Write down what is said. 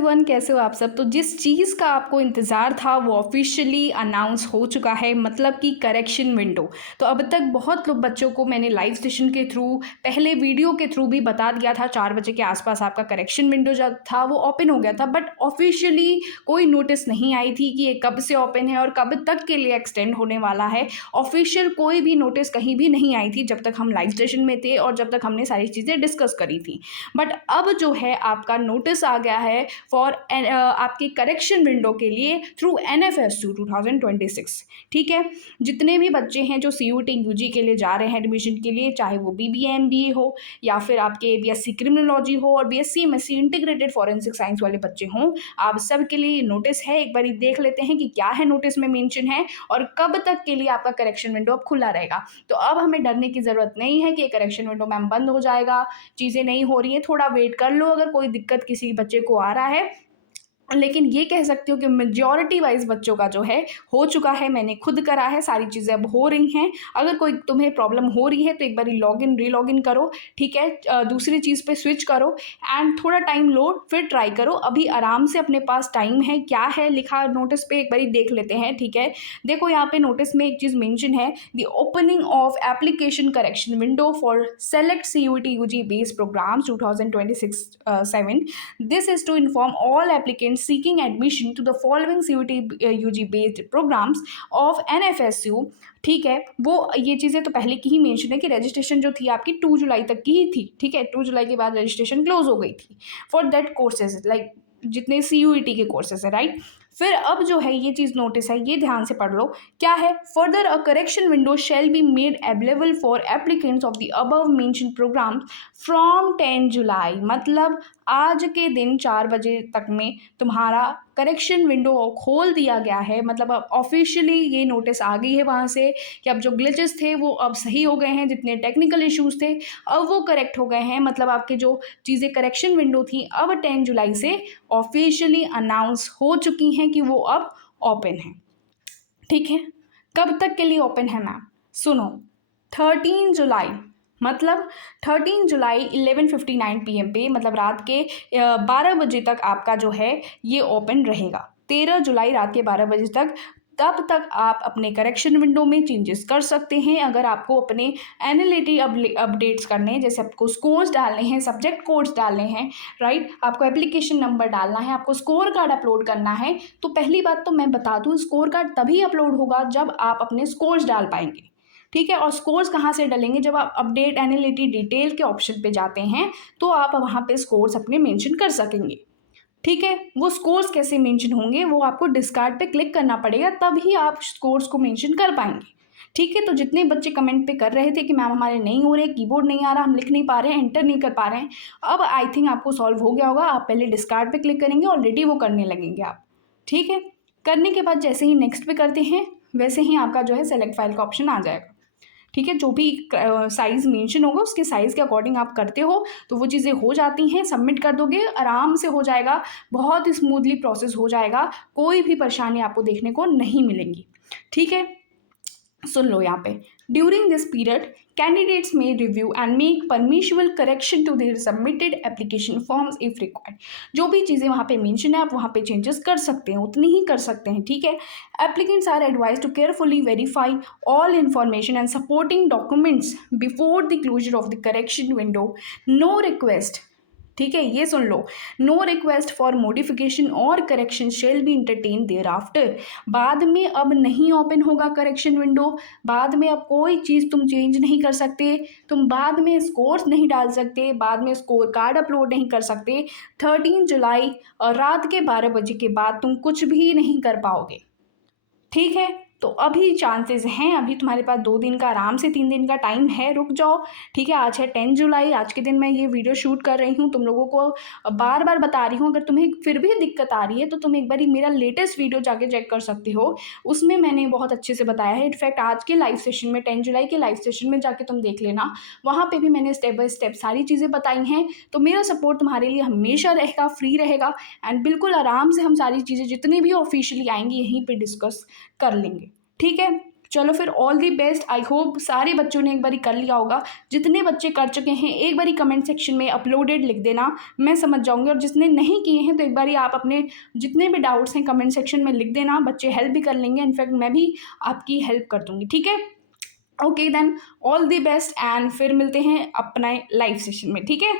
Everyone, कैसे हो आप सब। तो जिस चीज़ का आपको इंतज़ार था वो ऑफिशियली अनाउंस हो चुका है, मतलब कि करेक्शन विंडो। तो अब तक बहुत लोग बच्चों को मैंने लाइव सेशन के थ्रू, पहले वीडियो के थ्रू भी बता दिया था 4 बजे के आसपास आपका करेक्शन विंडो जो था वो ओपन हो गया था, बट ऑफिशियली कोई नोटिस नहीं आई थी कि ये कब से ओपन है और कब तक के लिए एक्सटेंड होने वाला है। ऑफिशियल कोई भी नोटिस कहीं भी नहीं आई थी जब तक हम लाइव सेशन में थे और जब तक हमने सारी चीज़ें डिस्कस करी थी। बट अब जो है आपका नोटिस आ गया है फॉर आपकी करेक्शन विंडो के लिए थ्रू NFSU 2026। ठीक है, जितने भी बच्चे हैं जो CUT UG के लिए जा रहे हैं एडमिशन के लिए, चाहे वो BBA MBA हो या फिर आपके BSc क्रिमिनोलॉजी हो और BSc MSc integrated forensic science वाले बच्चे हों, आप सब के लिए नोटिस है। एक बार देख लेते हैं कि क्या है नोटिस में मेंशन है और कब तक के लिए आपका करेक्शन विंडो अब खुला रहेगा। तो अब हमें डरने की ज़रूरत नहीं है कि करेक्शन विंडो मैम बंद हो जाएगा, चीज़ें नहीं हो रही हैं। थोड़ा वेट कर लो, अगर कोई दिक्कत किसी बच्चे को आ रहा है। लेकिन ये कह सकती हूँ कि मेजॉरिटी वाइज बच्चों का जो है हो चुका है, मैंने खुद करा है, सारी चीज़ें अब हो रही हैं। अगर कोई तुम्हें प्रॉब्लम हो रही है तो एक बारी लॉगिन रीलॉगिन करो, ठीक है, दूसरी चीज़ पे स्विच करो एंड थोड़ा टाइम लो, फिर ट्राई करो। अभी आराम से अपने पास टाइम है। क्या है लिखा नोटिस पे, एक बारी देख लेते हैं। ठीक है, देखो यहाँ पे नोटिस में एक चीज़ मेंशन है, the opening of application correction window for select CUT UG based programs 2026-7। This is to inform all applicants seeking admission to the following CUT UG based programs of NFSU। ठीक है, वो ये चीज़ें तो पहले की ही मेंशन है कि रजिस्ट्रेशन जो थी आपकी 2 जुलाई तक की ही थी। ठीक है, 2 जुलाई के बाद रजिस्ट्रेशन क्लोज हो गई थी फॉर दैट कोर्सेज, लाइक जितने CUET के कोर्सेज है, राइट। फिर अब जो है ये चीज़ नोटिस है, ये ध्यान से पढ़ लो। क्या है, further a correction window shall be made available for applicants of the above mentioned program from 10 July. मतलब आज के दिन 4 बजे तक में तुम्हारा करेक्शन विंडो खोल दिया गया है। मतलब अब ऑफिशियली ये नोटिस आ गई है वहाँ से कि अब जो ग्लिचेस थे वो अब सही हो गए हैं, जितने टेक्निकल इश्यूज थे अब वो करेक्ट हो गए हैं। मतलब आपके जो चीज़ें करेक्शन विंडो थी अब 10 जुलाई से ऑफिशियली अनाउंस हो चुकी हैं कि वो अब ओपन है। ठीक है, कब तक के लिए ओपन है मैम, सुनो, 13 जुलाई, मतलब 13 जुलाई 11:59 PM पे, मतलब रात के 12 बजे तक आपका जो है ये ओपन रहेगा। 13 जुलाई रात के 12 बजे तक, तब तक आप अपने करेक्शन विंडो में चेंजेस कर सकते हैं। अगर आपको अपने एनालिटी अपडेट्स करने हैं, जैसे आपको स्कोर्स डालने हैं, सब्जेक्ट कोड्स डालने हैं, राइट, आपको एप्लीकेशन नंबर डालना है, आपको स्कोर कार्ड अपलोड करना है, तो पहली बात तो मैं बता दूं, स्कोर कार्ड तभी अपलोड होगा जब आप अपने स्कोर्स डाल पाएंगे। ठीक है, और स्कोर्स कहाँ से डालेंगे, जब आप अपडेट एनालिटी डिटेल के ऑप्शन पे जाते हैं तो आप वहाँ पे स्कोर्स अपने मेंशन कर सकेंगे। ठीक है, वो स्कोर्स कैसे मेंशन होंगे, वो आपको डिस्कार्ड पे क्लिक करना पड़ेगा, तभी आप स्कोर्स को मेंशन कर पाएंगे। ठीक है, तो जितने बच्चे कमेंट पे कर रहे थे कि मैम हमारे नहीं हो रहे, कीबोर्ड नहीं आ रहा, हम लिख नहीं पा रहे हैं, एंटर नहीं कर पा रहे हैं, अब आई थिंक आपको सॉल्व हो गया होगा। आप पहले डिस्कार्ड पे क्लिक करेंगे, ऑलरेडी वो करने लगेंगे आप। ठीक है, करने के बाद जैसे ही नेक्स्ट पे करते हैं वैसे ही आपका जो है सेलेक्ट फाइल का ऑप्शन आ जाएगा। ठीक है, जो भी साइज़ मेंशन होगा उसके साइज़ के अकॉर्डिंग आप करते हो तो वो चीज़ें हो जाती हैं, सबमिट कर दोगे, आराम से हो जाएगा, बहुत स्मूथली प्रोसेस हो जाएगा, कोई भी परेशानी आपको देखने को नहीं मिलेंगी। ठीक है, सुन लो यहाँ पे, during this period candidates may review and make permissible correction to their submitted application forms if required. जो भी चीज़ें वहाँ पे मेंशन है आप वहाँ पे चेंजेस कर सकते हैं, उतनी ही कर सकते हैं। ठीक है, applicants are advise to carefully verify all information and supporting documents before the closure of the correction window. No request, ठीक है, ये सुन लो, नो रिक्वेस्ट फॉर मॉडिफिकेशन और correction shall be entertain thereafter. बाद में अब नहीं ओपन होगा करेक्शन विंडो, बाद में अब कोई चीज़ तुम चेंज नहीं कर सकते, तुम बाद में स्कोर्स नहीं डाल सकते, बाद में स्कोर कार्ड अपलोड नहीं कर सकते। 13 जुलाई और रात के 12 बजे के बाद तुम कुछ भी नहीं कर पाओगे। ठीक है, तो अभी चांसेस हैं, अभी तुम्हारे पास 2 दिन का, आराम से 3 दिन का टाइम है, रुक जाओ। ठीक है, आज है 10 जुलाई, आज के दिन मैं ये वीडियो शूट कर रही हूँ, तुम लोगों को बार बार बता रही हूँ। अगर तुम्हें फिर भी दिक्कत आ रही है तो तुम एक बार मेरा लेटेस्ट वीडियो जाके चेक कर सकते हो, उसमें मैंने बहुत अच्छे से बताया है। इनफैक्ट आज के लाइव सेशन में, 10 जुलाई के लाइव सेशन में जाके तुम देख लेना, वहाँ पर भी मैंने स्टेप बाय स्टेप सारी चीज़ें बताई हैं। तो मेरा सपोर्ट तुम्हारे लिए हमेशा रहेगा, फ्री रहेगा, एंड बिल्कुल आराम से हम सारी चीज़ें जितनी भी ऑफिशियली आएंगी यहीं पर डिस्कस कर लेंगे। ठीक है, चलो फिर all the best. I hope सारे बच्चों ने एक बारी कर लिया होगा। जितने बच्चे कर चुके हैं एक बारी कमेंट सेक्शन में अपलोडेड लिख देना, मैं समझ जाऊँगी। और जिसने नहीं किए हैं तो एक बारी आप अपने जितने भी डाउट्स हैं कमेंट सेक्शन में लिख देना, बच्चे हेल्प भी कर लेंगे। इनफैक्ट मैं भी आपकी हेल्प कर दूँगी, ठीक है? Okay then, all the best and फिर मिलते हैं अपने लाइव सेशन में, ठीक है?